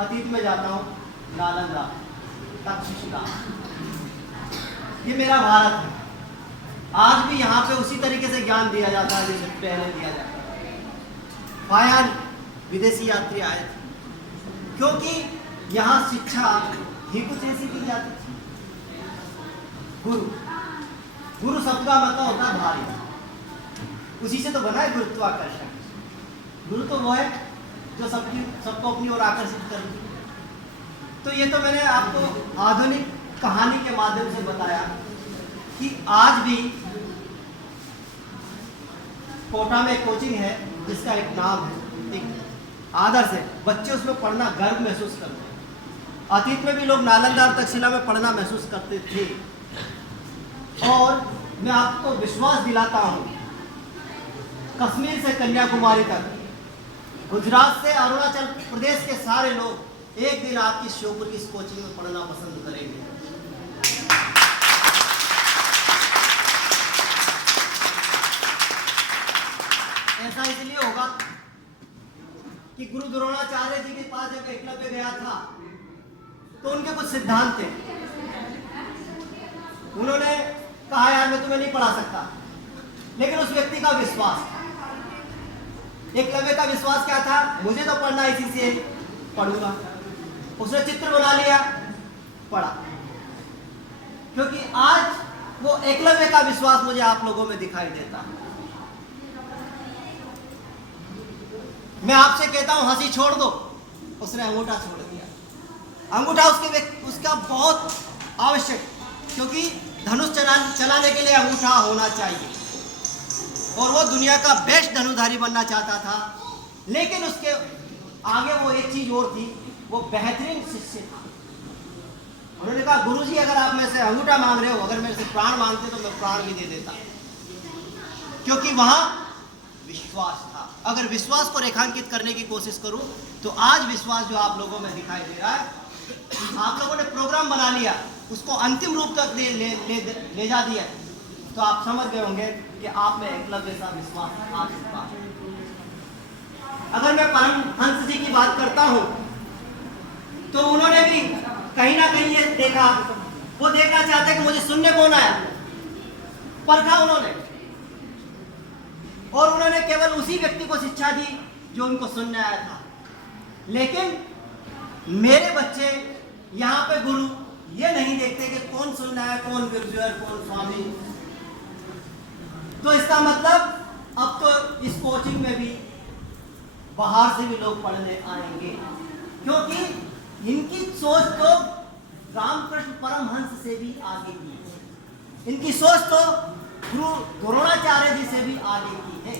अतीत में जाता हूँ, नालंदा, तक्षशिला, ये मेरा भारत है। आज भी यहाँ पे उसी तरीके से ज्ञान दिया जाता है जैसे पहले दिया जाता है। फायान विदेशी यात्री आए थे क्योंकि यहाँ शिक्षा ही कुछ ऐसी दी जाती थी। गुरु शब्द का मतलब होता है भारी, उसी से तो बना है गुरुत्वाकर्षण। गुरु तो वो है जो सबको अपनी ओर आकर्षित कर दे। तो ये तो मैंने आपको आधुनिक कहानी के माध्यम से बताया कि आज भी कोटा में कोचिंग है जिसका एक नाम है, एक आदर्श है। बच्चे उसमें पढ़ना गर्व महसूस करते हैं। अतीत में भी लोग नालंदा और तक्षशिला में पढ़ना महसूस करते थे। और मैं आपको विश्वास दिलाता हूँ, कश्मीर से कन्याकुमारी तक, गुजरात से अरुणाचल प्रदेश के सारे लोग एक दिन आपकी श्योपुर की इस कोचिंग में पढ़ना पसंद करेंगे। ऐसा इसलिए होगा कि गुरु द्रोणाचार्य जी के पास जब एकलव्य गया था तो उनके कुछ सिद्धांत थे। उन्होंने कहा यार मैं तुम्हें नहीं पढ़ा सकता, लेकिन उस व्यक्ति का विश्वास, एकलव्य का विश्वास क्या था, मुझे तो पढ़ना इसी से पढ़ूंगा। उसने चित्र बना लिया, पढ़ा। क्योंकि आज वो एकलव्य का विश्वास मुझे आप लोगों में दिखाई देता है। मैं आपसे कहता हूं हंसी छोड़ दो, उसने अंगूठा छोड़ दिया। अंगूठा उसका बहुत आवश्यक, क्योंकि धनुष चलाने के लिए अंगूठा होना चाहिए और वो दुनिया का बेस्ट धनुधारी बनना चाहता था। लेकिन उसके आगे वो एक चीज और थी, वो बेहतरीन शिष्य था। उन्होंने कहा गुरुजी अगर आप मेरे से अंगूठा मांग रहे हो, अगर मेरे से प्राण मांगते तो मैं प्राण भी दे देता, क्योंकि वहां विश्वास था। अगर विश्वास को रेखांकित करने की कोशिश करूं तो आज विश्वास जो आप लोगों में दिखाई दे रहा है, आप लोगों ने प्रोग्राम बना लिया, उसको अंतिम रूप तक ले जा दिया, तो आप समझ गए होंगे कि आप में एकलव्य सा विश्वास आ चुका है। अगर मैं परमहंस जी की बात करता हूं तो उन्होंने भी कहीं ना कहीं ये देखा, वो देखना चाहते कि मुझे सुनने कौन आया, परखा उन्होंने, और उन्होंने केवल उसी व्यक्ति को शिक्षा दी जो उनको सुनने आया था। लेकिन मेरे बच्चे यहाँ पे गुरु ये नहीं देखते कि कौन सुनना है, कौन गुरुजर, कौन स्वामी। तो इसका मतलब अब तो इस कोचिंग में भी बाहर से भी लोग पढ़ने आएंगे, क्योंकि इनकी सोच तो रामकृष्ण परमहंस से भी आगे की है। इनकी सोच तो गुरु द्रोणाचार्य जी से भी आगे की है।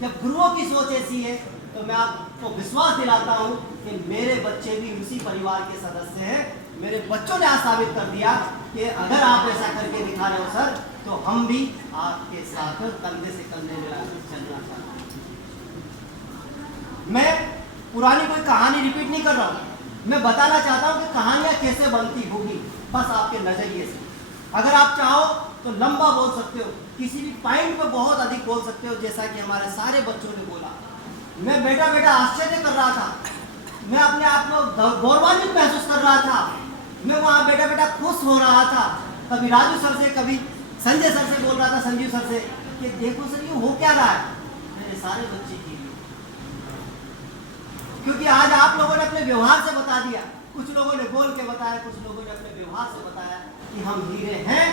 जब गुरुओं की सोच ऐसी है तो मैं आपको विश्वास दिलाता हूं कि मेरे बच्चे भी उसी परिवार के सदस्य हैं। मेरे बच्चों ने आज साबित कर दिया कि अगर आप ऐसा करके दिखा रहे हो सर, तो हम भी आपके साथ कंधे से कंधे मिलाकर चलना चाहते हैं। मैं पुरानी कोई कहानी रिपीट नहीं कर रहा हूं, मैं बताना चाहता हूं कि कहानियां कैसे बनती होगी, बस आपके नजरिए से। अगर आप चाहो तो लंबा बोल सकते हो, किसी भी पॉइंट पे बहुत अधिक बोल सकते हो, जैसा कि हमारे सारे बच्चों ने बोला। मैं बेटा आश्चर्य कर रहा था, मैं अपने आप को गौरवान्वित महसूस कर रहा था। मैं वहाँ बेटा खुश हो रहा था। कभी राजू सर से, कभी संजय सर से बोल रहा था, संजीव सर से, कि देखो सर ये हो क्या रहा है, मेरे सारे बच्चे के लिए। क्योंकि आज आप लोगों ने अपने व्यवहार से बता दिया, कुछ लोगों ने बोल के बताया, कुछ लोगों ने अपने व्यवहार से बताया कि हम हीरे हैं,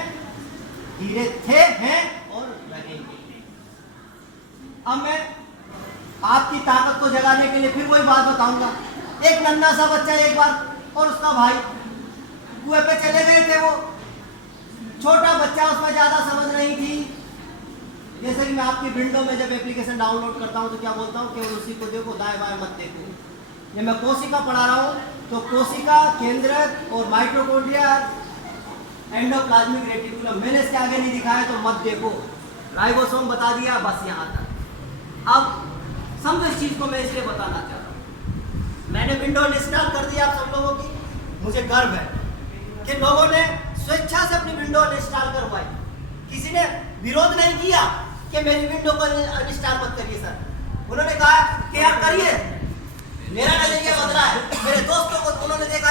हीरे थे, हैं और रहेंगे। अब मैं आपकी ताकत को जगाने के लिए फिर वही बात बताऊंगा। एक नन्हा सा बच्चा एक बार और उसका भाई कुएं पे चले गए थे। वो छोटा बच्चा, उसमें ज्यादा समझ नहीं थी। जैसे कि मैं आपकी विंडो में जब एप्लीकेशन डाउनलोड करता हूं तो क्या बोलता हूं, केवल उसी को देखो, दाएं बाएं मत देखो। जब मैं कोशिका पढ़ा रहा हूं तो कोशिका, केंद्रक और माइटोकॉन्ड्रिया, एंडोप्लाज्मिक रेटिकुलम, मैंने इसके आगे नहीं दिखाया तो मत देखो। राइबोसोम बता दिया, बस यहाँ तक। अब समझो इस चीज को मैं इसलिए बताना चाहता हूँ। मैंने विंडो इंस्टॉल कर दिया आप सब लोगों की। मुझे गर्व है कि लोगों ने स्वेच्छा से अपनी विंडो इंस्टॉल करवाई। किसी ने विरोध नहीं किया कि मेरी विंडो को इंस्टॉल मत करिए सर। उन्होंने कहा कि आप करिए, मेरा नजरिया बदला है, मेरे दोस्तों को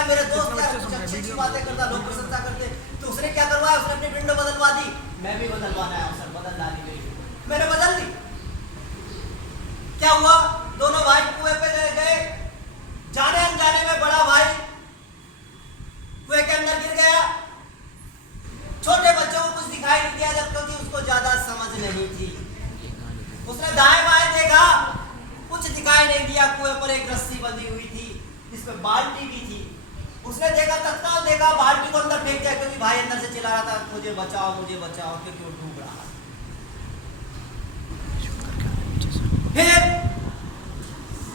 मेरे दोस्त क्या कुछ अच्छी बातें करता, लोग प्रशंसा करते, तो उसने क्या करवाया, उसने अपनी विंडो बदलवा दी। मैं भी बदलवाना है सर, बदल डाली मेरी, मैंने बदल दी। क्या हुआ, दोनों भाई कुएं पे गए, जाने अनजाने में बड़ा भाई कुएं के अंदर गिर गया। छोटे बच्चों को कुछ दिखाई नहीं दिया, जब क्योंकि उसको ज्यादा समझ नहीं थी। उसने दाएं बाएं देखा, कुछ दिखाई नहीं दिया। कुएं पर एक रस्सी बंधी हुई थी, जिसमें बाल्टी भी थी। उसने देखा, तत्काल देखा, बाल्टी को अंदर फेंक दिया, क्योंकि भाई अंदर से चिल्ला रहा था मुझे बचाओ क्योंकि वो डूब रहा है। फिर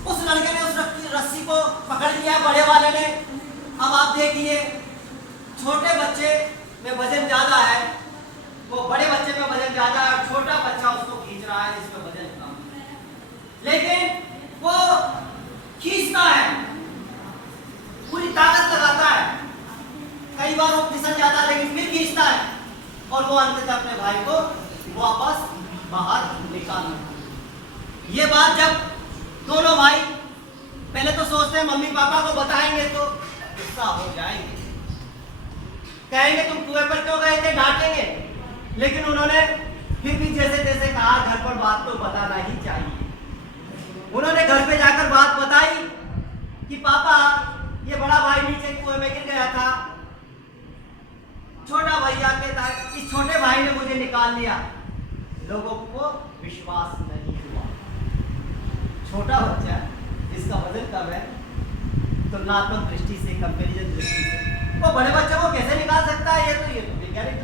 उस लड़के ने उस रस्सी को पकड़ लिया, बड़े वाले ने। अब आप देखिए, छोटे बच्चे में वजन ज्यादा है, वो बड़े बच्चे में वजन ज्यादा है, छोटा बच्चा उसको खींच रहा है जिसमें वजन कम है। लेकिन वो खींचता है, पूरी ताकत लगाता है, कई बार वो फिसल जाता है, लेकिन फिर खींचता है, और वो अंततः अपने भाई को वापस बाहर निकालता है। ये बात जब दोनों भाई पहले तो सोचते हैं मम्मी पापा को बताएंगे तो गुस्सा हो जाएंगे, कहेंगे तुम कुएं पर क्यों गए थे, डांटेंगे। लेकिन उन्होंने फिर भी जैसे तैसे कहा घर पर बात तो बताना ही चाहिए। उन्होंने घर पे जाकर बात बताई कि पापा ये बड़ा भाई नीचे कुएं में गिर गया था, छोटा भैया के था, इस छोटे भाई ने मुझे निकाल लिया। लोगों को विश्वास नहीं हुआ। छोटा बच्चा जिसका वजन कम है, तुलनात्मक दृष्टि से, कंपैरिजन दृष्टि से, वो बड़े बच्चों को कैसे निकाल सकता है? ये तो वैज्ञानिक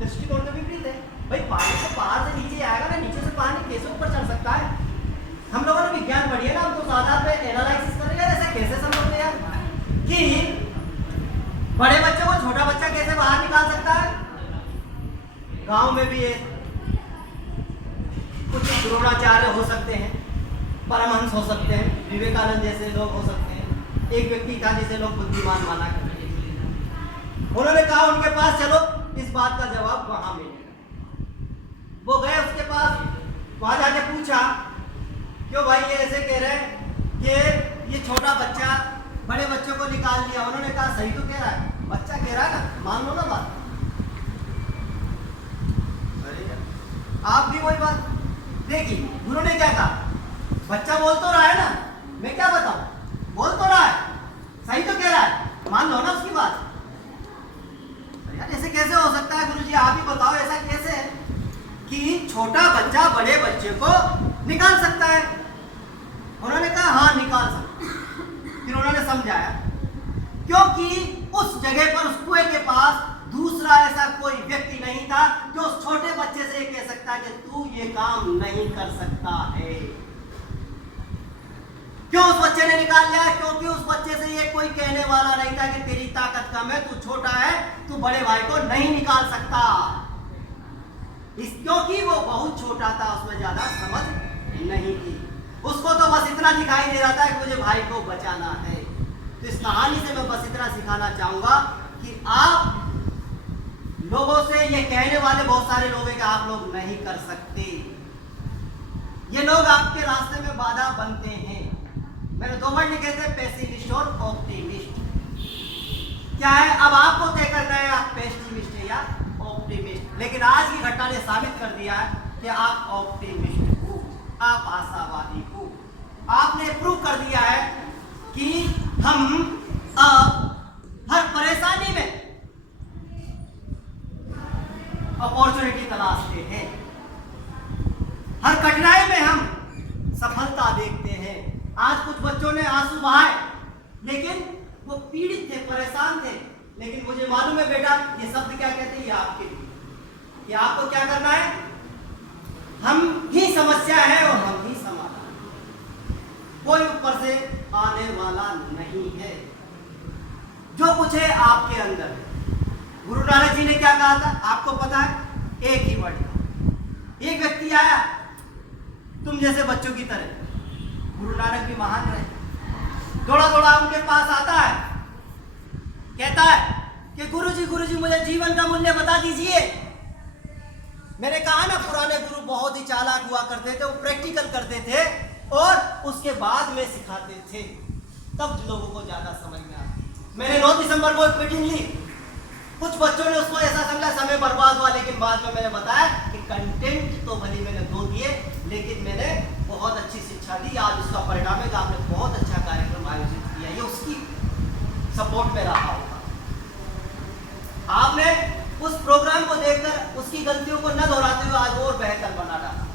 दृष्टिकोण के विपरीत है। भाई पानी तो पहाड़ से नीचे आएगा ना, नीचे से पानी कैसे ऊपर चढ़ सकता है? हम लोगों ने विज्ञान पढ़ी है ना, हम तो आधार पे एनालिसिस कर रहे हैं, ऐसा कैसे संभव है यार कि बड़े बच्चों को छोटा बच्चा कैसे बाहर निकाल सकता है? गांव में भी कुछ द्रोणाचार्य हो सकते हैं, परमहंस हो सकते हैं, विवेकानंद जैसे लोग हो सकते हैं। एक व्यक्ति था जिसे लोग बुद्धिमान माना करते थे। उन्होंने कहा उनके पास चलो, इस बात का जवाब वहां मिलेगा। वो गए उसके पास, वहां जाके पूछा क्यों भाई ये ऐसे कह रहे हैं कि ये छोटा बच्चा बड़े बच्चों को निकाल लिया। उन्होंने कहा सही तो कह रहा है, बच्चा कह रहा है ना, मान लो ना बात। अरे आप भी वही बात देखिए, उन्होंने क्या कहा, बच्चा बोल तो रहा है ना, मैं क्या बताऊं, बोल तो रहा है, सही तो कह रहा है, मान लो ना उसकी बात। यार ऐसे कैसे हो सकता है गुरुजी, आप ही बताओ ऐसा कैसे है कि छोटा बच्चा बड़े बच्चे को निकाल सकता है? उन्होंने कहा हाँ निकाल सकता। फिर उन्होंने समझाया क्योंकि उस जगह पर, उस कुएं के पास दूसरा ऐसा कोई व्यक्ति नहीं था जो उस छोटे बच्चे से कह सकता है कि तू ये काम नहीं कर सकता है। क्यों उस बच्चे ने निकाल लिया? क्योंकि उस बच्चे से ये कोई कहने वाला नहीं था कि तेरी ताकत कम है, तू छोटा है, तू बड़े भाई को नहीं निकाल सकता। क्योंकि वो बहुत छोटा था, उसमें ज्यादा समझ नहीं थी, उसको तो बस इतना दिखाई दे रहा था कि मुझे भाई को बचाना है। तो इस कहानी से मैं बस इतना सिखाना चाहूंगा कि आप लोगों से ये कहने वाले बहुत सारे लोग हैं कि आप लोग नहीं कर सकते, ये लोग आपके रास्ते में बाधा बनते हैं। मैंने दो वर्ड लिखे थे, पेसिमिस्ट और ऑप्टिमिस्ट। क्या है, अब आपको तय करना है आप पेसिमिस्ट है या ऑप्टिमिस्ट। लेकिन आज की घटना ने साबित कर दिया है कि आप ऑप्टिमिस्ट हो, आप आशावादी हो। आपने प्रूव कर दिया है कि हम अब हर परेशानी में अपॉर्चुनिटी तलाशते हैं, हर कठिनाई में हम सफलता देखते हैं। आज कुछ बच्चों ने आंसू बहाए, लेकिन वो पीड़ित थे, परेशान थे, लेकिन मुझे मालूम है बेटा ये शब्द क्या कहते हैं, ये आपके लिए, कि आपको क्या करना है, हम ही समस्या है और हम ही समाधान, कोई ऊपर से आने वाला नहीं है, जो कुछ है आपके अंदर है। गुरु नानक जी ने क्या कहा था आपको पता है? एक ही वर्ड, एक व्यक्ति आया तुम जैसे बच्चों की तरह, गुरु नानक भी महान रहे, दौड़ा दौड़ा उनके पास आता है, कहता है कि गुरुजी मुझे जीवन का मूल्य बता दीजिए। मैंने कहा ना पुराने गुरु बहुत ही चालाक हुआ करते थे, वो प्रैक्टिकल करते थे और उसके बाद में सिखाते थे, तब लोगों को ज्यादा समझ में आती थी। मैंने 9 दिसंबर को एक मीटिंग ली। कुछ बच्चों ने उसको ऐसा समझा समय बर्बाद हुआ, लेकिन बाद में मैंने बताया कि कंटेंट तो भले मैंने 2 दिए, लेकिन मैंने बहुत अच्छी शिक्षा दी। आज उसका परिणाम है कि आपने बहुत अच्छा कार्यक्रम आयोजित किया। ये उसकी सपोर्ट में रहा होगा। आपने उस प्रोग्राम को देखकर उसकी गलतियों को न दोहराते हुए आज और बेहतर बना डाला।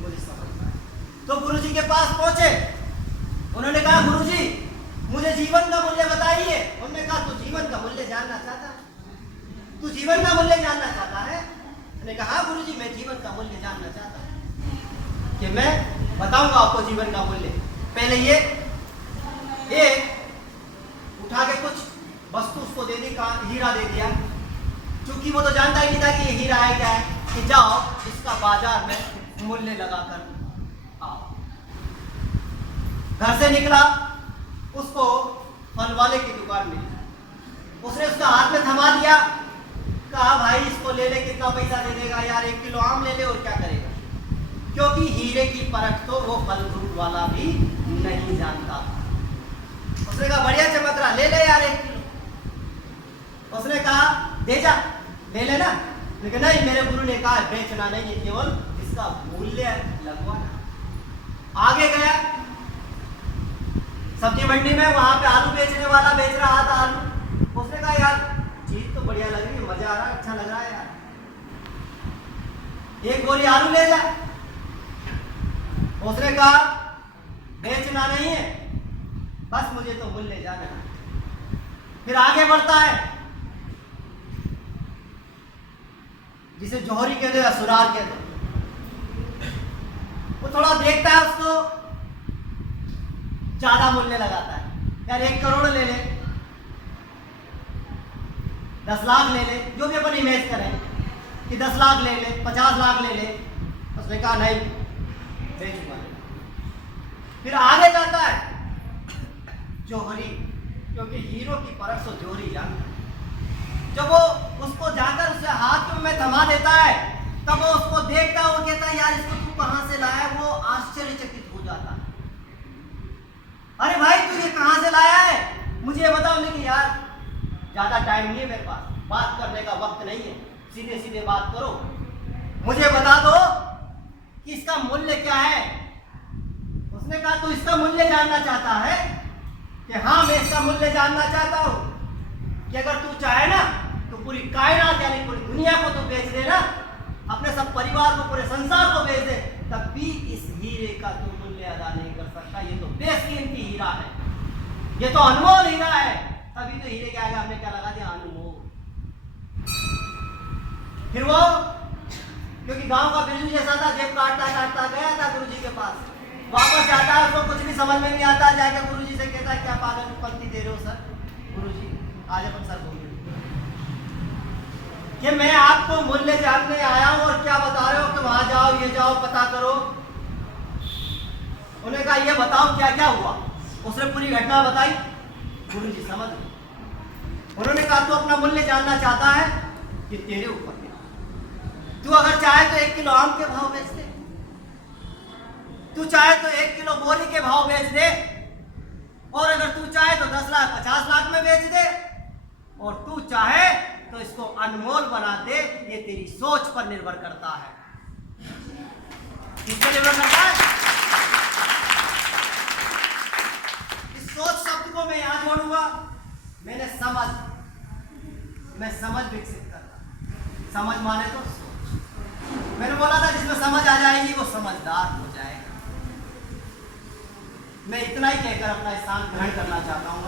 मुझे समझ में आया। तो गुरुजी के पास पहुंचे। उन्होंने कहा, गुरुजी मुझे जीवन का मूल्य बताइए। उन्होंने कहा, तू जीवन का मूल्य जानना चाहता है? तू जीवन का मूल्य जानना चाहता है? मैंने कहा, हाँ गुरुजी, मैं जीवन का मूल्य जानना चाहता हूँ। कि मैं बताऊंगा आपको जीवन का मूल्य। पहले ये उठा के कुछ वस्तु उसको दे दी, हीरा दे दिया। क्योंकि वो तो जानता ही नहीं था कि ये हीरा है क्या है। कि जाओ इसका बाजार में मूल्य लगाकर आओ। घर से निकला, उसको फल वाले की दुकान मिली। उसने उसका हाथ में थमा दिया। कहा, भाई इसको ले ले, कितना पैसा दे देगा यार? 1 किलो आम ले ले, और क्या करेगा? क्योंकि हीरे की परख तो वो फल फ्रूट वाला भी नहीं जानता था। उसने कहा, बढ़िया चमक रहा, ले ले यार 1 किलो। उसने कहा, दे जा, ले लेना। लेकिन नहीं, मेरे गुरु ने कहा बेचना नहीं है, केवल इसका मूल्य लगवाना। आगे गया सब्जी मंडी में, वहां पे आलू बेचने वाला बेच रहा था आलू। उसने कहा, यार चीज तो बढ़िया लग रही है, मजा आ रहा है, अच्छा लग रहा है यार, 1 बोरी आलू ले जा। उसने कहा, बेचना नहीं है, बस मुझे तो मूल्य जाना है। फिर आगे बढ़ता है, जिसे जौहरी कहते हैं, सुरार कहते हैं। वो थोड़ा देखता है, उसको ज्यादा मूल्य लगाता है। यार 1 करोड़ ले ले, 10 लाख ले ले, जो भी अपन इमेज करें कि 10 लाख ले ले, 50 लाख ले ले। उसने कहा, नहीं बेचूंगा। फिर आगे जाता है जौहरी, क्योंकि हीरो की परख तो जौहरी जानता है। जब वो उसको जाकर उससे हाथ में थमा देता है, तब वो उसको देखता है, वो कहता है, यार इसको तू कहां से लाया? वो आश्चर्यचकित हो जाता है। अरे भाई, तू ये कहां से लाया है? मुझे बताओ। लेकिन यार ज्यादा टाइम नहीं है मेरे पास, बात करने का वक्त नहीं है, सीधे सीधे बात करो। मुझे बता दो कि इसका मूल्य क्या है। उसने कहा, तू इसका मूल्य जानना चाहता है? कि हाँ, मैं इसका मूल्य जानना चाहता हूं। कि अगर तू चाहे ना तो पूरी कायनात यानी पूरी दुनिया को तो बेच दे ना, अपने सब परिवार को, पूरे संसार को बेच दे, तब भी इस हीरे का तू मूल्य अदा नहीं कर सकता। ये तो बेशकीमती हीरा है, ये तो अनमोल हीरा है। तभी तो हीरे के आगे हमने क्या लगा दिया? अनमोल। फिर वो, क्योंकि गांव का बिल्लू जैसा था, जेब काटता काटता गया था गुरुजी के पास। वापस जाता है, उसको कुछ भी समझ में नहीं आता। जाकर गुरुजी से कहता है, क्या पागलपंती दे रहे हो सर? गुरुजी, आज अपन सर बोल कि मैं आपको मूल्य जानने आया हूं, और क्या बता रहे हो कि वहां जाओ, ये जाओ, पता करो। उन्होंने कहा, ये बताओ क्या क्या हुआ। उसने पूरी घटना बताई। गुरुजी समझ गए। उन्होंने कहा, तू अपना मूल्य जानना चाहता है? कि तेरे ऊपर है। तू अगर चाहे तो 1 किलो आम के भाव बेच दे, तू चाहे तो 1 किलो बोरी के भाव बेच दे, और अगर तू चाहे तो 10 लाख 50 लाख में बेच दे, और तू चाहे तो इसको अनमोल बना दे। ये तेरी सोच पर निर्भर करता है। किस पर निर्भर करता है? इस सोच शब्द को मैं यहां जोड़ूंगा। मैं समझ विकसित करता। समझ माने तो सोच। मैंने बोला था, जिसमें समझ आ जाएगी वो समझदार हो जाएगा। मैं इतना ही कहकर अपना स्थान ग्रहण करना चाहता हूँ।